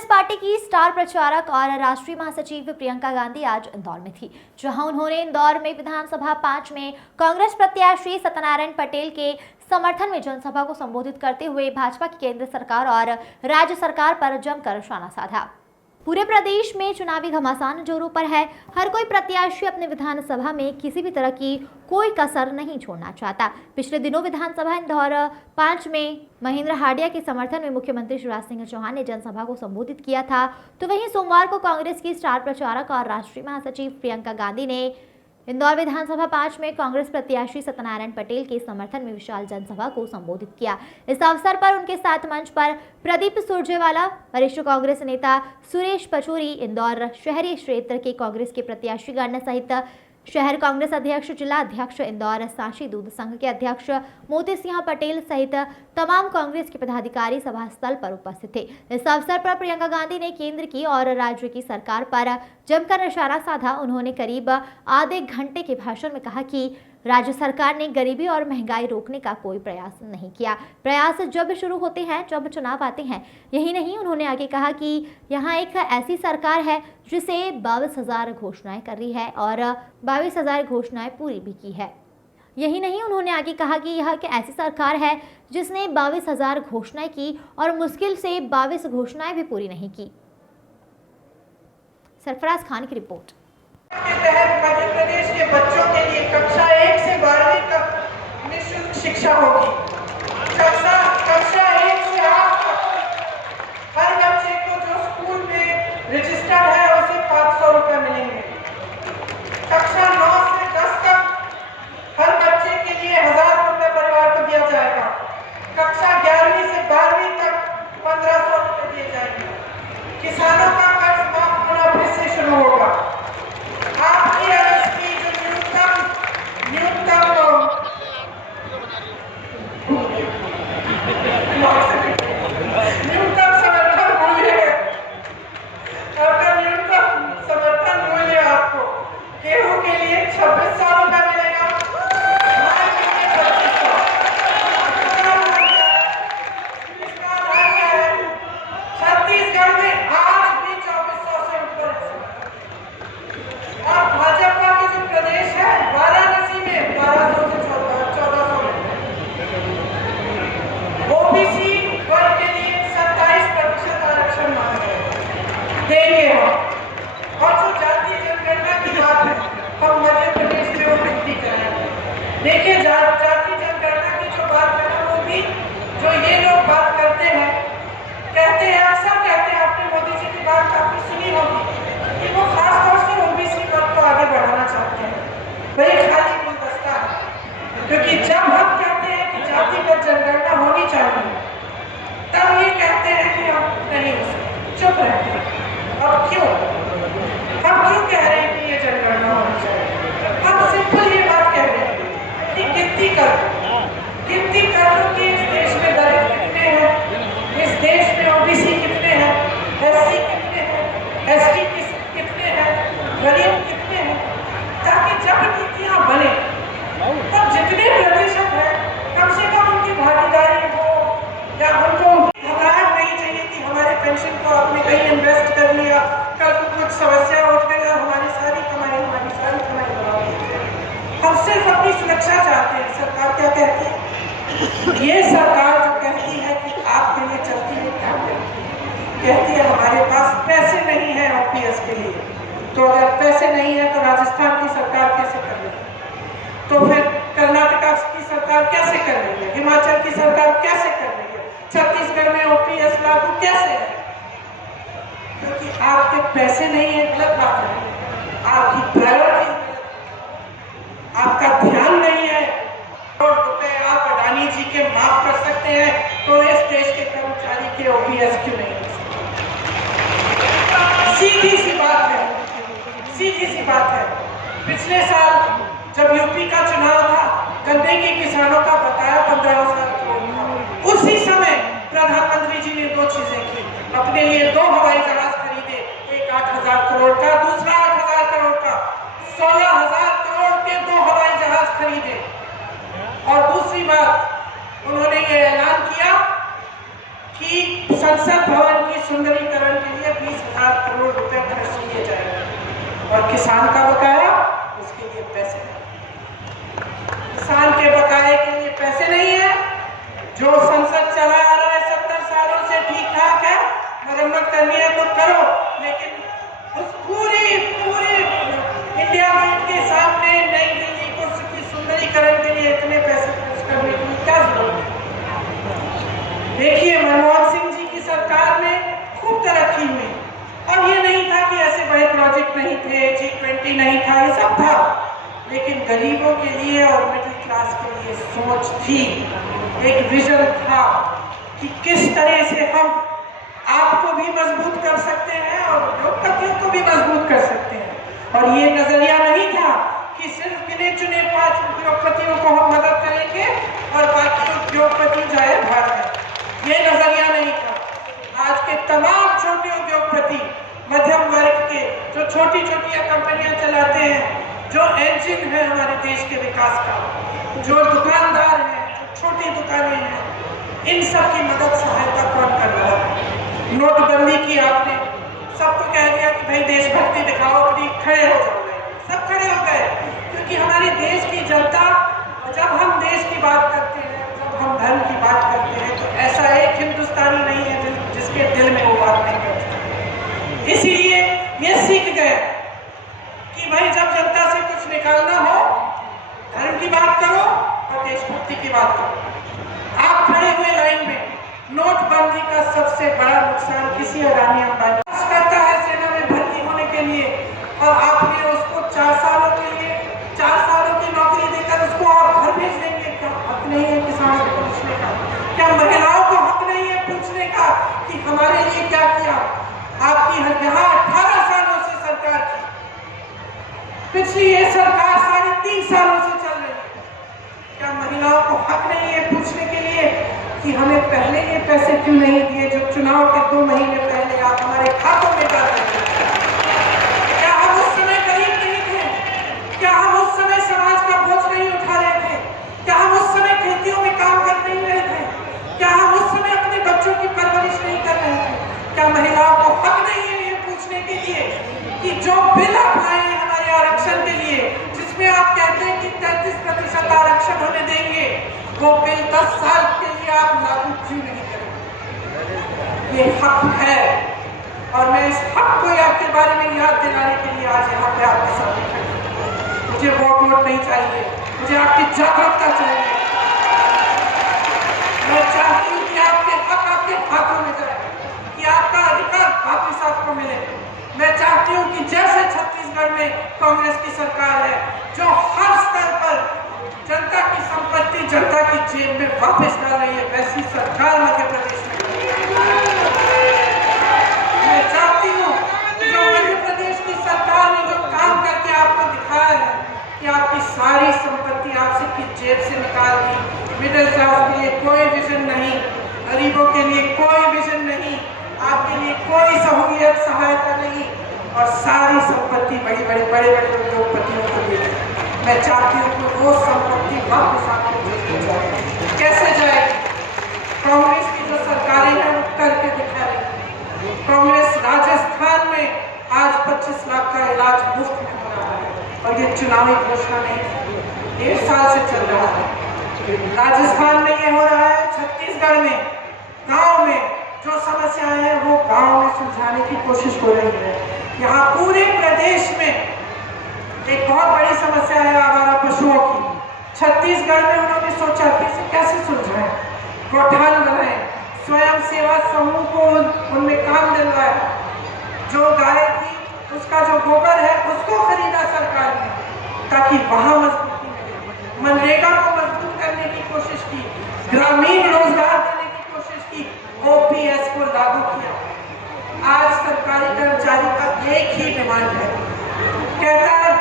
Congress party की star प्रचारक और राष्ट्रीय महासचिव प्रियंका गांधी आज इंदौर में थी, जहां उन्होंने इंदौर में विधानसभा 5 में कांग्रेस प्रत्याशी सत्यनारायण पटेल के समर्थन में जनसभा को संबोधित करते हुए भाजपा की केंद्र सरकार और राज्य सरकार पर जमकर निशाना साधा। पूरे प्रदेश में चुनावी घमासान जोरों पर है। हर कोई प्रत्याशी अपने विधानसभा में किसी भी तरह की कोई कसर नहीं छोड़ना चाहता। पिछले दिनों विधानसभा इंदौर 5 में महेंद्र हांडिया के समर्थन में मुख्यमंत्री शिवराज सिंह चौहान ने जनसभा को संबोधित किया था, तो वहीं सोमवार को कांग्रेस की स्टार प्रचारक और राष्ट्रीय महासचिव प्रियंका गांधी ने इंदौर विधानसभा 5 में कांग्रेस प्रत्याशी सत्यनारायण पटेल के समर्थन में विशाल जनसभा को संबोधित किया। इस अवसर पर उनके साथ मंच पर प्रदीप सुरजेवाला, वरिष्ठ कांग्रेस नेता सुरेश पचौरी, इंदौर शहरी क्षेत्र के कांग्रेस के प्रत्याशीगण सहित शहर कांग्रेस अध्यक्ष, जिला अध्यक्ष, इंदौर सांची दूध संघ के अध्यक्ष मोती सिंह पटेल सहित तमाम कांग्रेस के पदाधिकारी सभा स्थल पर उपस्थित थे। इस अवसर पर प्रियंका गांधी ने केंद्र की और राज्य की सरकार पर जमकर निशाना साधा। उन्होंने करीब आधे घंटे के भाषण में कहा कि राज्य सरकार ने गरीबी और महंगाई रोकने का कोई प्रयास नहीं किया। प्रयास जब शुरू होते हैं जब चुनाव आते हैं। यही नहीं, उन्होंने आगे कहा कि यहाँ एक ऐसी सरकार है जिसे 22,000 घोषणाएं कर रही है और 22,000 घोषणाएं पूरी भी की है। यही नहीं, उन्होंने आगे कहा कि यह एक ऐसी सरकार है जिसने 22,000 घोषणाएं की और मुश्किल से 22 घोषणाएं भी पूरी नहीं की। सरफराज खान की रिपोर्ट। के तहत मध्य प्रदेश के बच्चों के लिए कक्षा 1 से 12वीं तक निःशुल्क शिक्षा होगी। कक्षा 1 से 8 तक हर बच्चे को जो स्कूल में रजिस्टर्ड है उसे 500 रुपये मिलेंगे। कक्षा 9 से 10 तक हर बच्चे के लिए 1000 रुपये परिवार को दिया जाएगा। कक्षा 11वीं से 12वीं तक 1500 रुपये दिए जाएंगे। किसानों का कर्ज माफ होना फिर से शुरू होगा। आपकी अर्ज की जो न्यूनतम समर्थन मूल्य है, आपका न्यूनतम समर्थन मूल्य आपको गेहूं के लिए 2600 रुपये मिलेगा, धान के लिए 2500। छत्तीसगढ़ में आज भी 2400 से ऊपर और भाजपा के जो प्रदेश है वाराणसी में 1200 से 1400 ओबीसी वर्ग के लिए 27% आरक्षण मांग रहे हैं, देंगे हम। और जो जातीय जनगणना की बात है हम मध्य प्रदेश में वो विनती करेंगे। देखिए जातीय जनगणना की जो बात है ना, वो भी जो ये लोग बात करते हैं, कहते हैं, अक्सर कहते हैं, आपने मोदी जी की बात काफी सुनी होगी कि वो खासतौर से ओबीसी वर्ग को आगे बढ़ाना चाहते हैं। वही खाली गुलदस्ता है, क्योंकि जब हम कहते हैं कि जातिगत जनगणना होनी चाहिए तब ये कहते हैं कि हम नहीं हो सकते, चुप रहते हैं। अब क्यों हम क्यों कह रहे हैं कि ये जनगणना होनी चाहिए? हम सिंपल ये बात कह रहे हैं कि गिनती कर लो कि इस देश में दलित कितने हैं, इस देश में ओबीसी कितने हैं, एससी कितने हैं, एसटी कितने हैं, गरीब कितने हैं, ताकि जब नीतियां बने तब जितने प्रतिशत है कम से कम उनकी भागीदारी हो, या उनको घबराहट नहीं चाहिए कि हमारे पेंशन को आपने कहीं इन्वेस्ट कर लिया, कल को कुछ समस्या उठ गई और हमारी सारी कमाई बर्बाद हो गई। हम सिर्फ अपनी सुरक्षा चाहते हैं। सरकार क्या कहती है? ये सरकार जो कहती है कि आपके लिए चलती है, क्या कहती है? हमारे पास पैसे नहीं है ओपीएस के लिए। तो अगर पैसे नहीं है तो राजस्थान की सरकार कैसे कर रही है? तो फिर कर्नाटका की सरकार कैसे कर रही है? हिमाचल की सरकार कैसे कर रही है? छत्तीसगढ़ में ओपीएस लागू कैसे है? क्योंकि आपके पैसे नहीं है, गलत बात है। आपकी प्रायोरिटी, आपका ध्यान नहीं है। करोड़ रुपए आप अडानी जी के माफ कर सकते हैं, तो इस देश के कर्मचारी के ओपीएस क्यों नहीं कर सकते? सीधी सी बात है, सीधी सी बात है। पिछले साल जब यूपी का चुनाव था, गन्ने के किसानों का बकाया 15,000 करोड़ था। उसी समय प्रधानमंत्री जी ने 2 चीजें की। अपने लिए 2 हवाई जहाज खरीदे, एक 8,000 करोड़ का, दूसरा 8,000 करोड़ का, 16,000 करोड़ के 2 हवाई जहाज खरीदे। और दूसरी बात, उन्होंने ये ऐलान किया कि संसद भवन की सुंदरीकरण के 1000 करोड़ रुपए खर्च किए जाएंगे। और किसान का बकाया, उसके लिए पैसे नहीं। किसान के बकाये के लिए पैसे नहीं है। जो संसद चला आ रहा है 70 सालों से ठीक ठाक है, मरम्मत करनी है तो करो, लेकिन उस पूरी इंडिया गेट के सामने नई दिल्ली को की सुंदरीकरण के लिए इतने पैसे खर्च करने की क्या जरूरत है? देखिए, मनमोहन सिंह जी की सरकार में खूब तरक्की हुई, और ये नहीं था कि ऐसे बड़े प्रोजेक्ट नहीं थे, G20 नहीं था, ये सब था, लेकिन गरीबों के लिए और मिडिल क्लास के लिए सोच थी, एक विजन था कि किस तरह से हम आपको भी मजबूत कर सकते हैं और उद्योगपतियों को भी मजबूत कर सकते हैं। और ये नजरिया नहीं था कि सिर्फ गिने चुने 5 उद्योगपतियों को हम मदद करेंगे और बाकी उद्योगपति जाए भाग जाए, ये नजरिया नहीं था। आज के तमाम छोटे उद्योगपति, मध्यम वर्ग के, जो छोटी छोटी कंपनियां चलाते हैं, जो इंजन है हमारे देश के विकास का, जो दुकानदार हैं, जो छोटी दुकानें हैं, इन सब की मदद सहायता कौन कर रहा है? नोटबंदी की आपने, सबको कह दिया कि भाई देशभक्ति दिखाओ, अपनी खड़े हो जाओ, सब खड़े हो गए, क्योंकि हमारे देश की जनता, जब हम देश की बात करते हैं, जब हम धर्म की बात करते हैं, तो ऐसा एक हिंदुस्तानी नहीं है जिसके दिल में वो बात नहीं करती। इसीलिए ये सीख गए कि भाई जब जनता से कुछ निकालना हो, धर्म की बात करो और देशभक्ति की बात करो। आप खड़े हुए लाइन में, नोटबंदी का सबसे बड़ा नुकसान किसी अडानी अंबानी करता है सेना में भर्ती होने के लिए, और आपने उसको 4 सालों के लिए 4 सालों की नौकरी देकर उसको आप घर भेज देंगे। क्या हक नहीं है किसानों को पूछने का? क्या महिलाओं को हक नहीं है पूछने का कि हमारे लिए क्या किया? आपकी यहाँ 18 सालों से सरकार थी, पिछली ये सरकार 3.5 सालों से चल रही है। क्या महिलाओं को हक नहीं है पूछने के लिए कि हमें पहले ये पैसे क्यों नहीं दिए जो चुनाव के 2 महीने पहले आप हमारे खातों में डाल रहे थे? क्या हम उस समय गरीब नहीं थे? क्या हम उस समय समाज का बोझ नहीं उठा रहे थे? क्या हम उस समय खेतियों में काम कर नहीं रहे थे? क्या हम उस समय अपने बच्चों की परवरिश नहीं कर रहे थे? क्या महिलाओं को हक नहीं है ये पूछने के लिए कि जो बिल आप लाए हैं हमारे आरक्षण के लिए, जिसमें आप कहते हैं कि 33% आरक्षण होने देंगे, वो बिल 10 साल के लिए आप लागू क्यों नहीं करेंगे? ये हक है, और मैं इस हक को आपके बारे में याद दिलाने के लिए आज यहाँ पे आपके सामने खड़ी हूं। मुझे वोट नहीं चाहिए, मुझे आपकी जागरूकता चाहिए। मैं चाहती हूँ कि आपके हक आपके हाथों में जाए, कि आपका अधिकार वापिस आपको मिले। मैं चाहती हूँ कि जैसे छत्तीसगढ़ में कांग्रेस की सरकार है, जो हर स्तर पर जनता की संपत्ति जनता की जेब में वापस डाल रही है, वैसी सरकार मध्य प्रदेश में। मैं चाहती हूँ कि जो मध्य प्रदेश की सरकार ने जो काम करके आपको दिखाया है कि आपकी सारी संपत्ति आपसे की जेब से निकाल दी, मिडिल क्लास के लिए कोई विजन नहीं, गरीबों के लिए कोई विजन नहीं, आपके लिए कोई सहूलियत सहायता नहीं, और सारी संपत्ति बड़े बड़े उद्योगपतियों को दी। मैं चाहती हूँ कि वो संपत्ति वापस आपको दी जाए। कैसे जाएगी? कांग्रेस की जो सरकारें हैं वो करके दिखा रही। कांग्रेस राजस्थान में आज 25 लाख का इलाज मुफ्त में हो रहा है, और ये चुनावी घोषणा नहीं, 1.5 साल से चल रहा है। राजस्थान में ये हो रहा है, छत्तीसगढ़ में गांव में जो समस्याएं हैं वो गांव में सुलझाने की कोशिश हो रही है। यहाँ पूरे प्रदेश में एक बहुत बड़ी समस्या है आवारा पशुओं की। छत्तीसगढ़ में उन्होंने सोचा कि इसे कैसे सुलझाएं, गौठान बनाए, स्वयं सेवा समूह को उनमें काम दिलवाए, जो गाय थी उसका जो गोबर है उसको खरीदा सरकार ने, ताकि वहां मजबूती मिले। मनरेगा को मजबूत करने की कोशिश की, ग्रामीण रोजगार देने की कोशिश की, OPS को लागू किया। आज सरकारी कर्मचारी का एक ही डिमांड है, कहता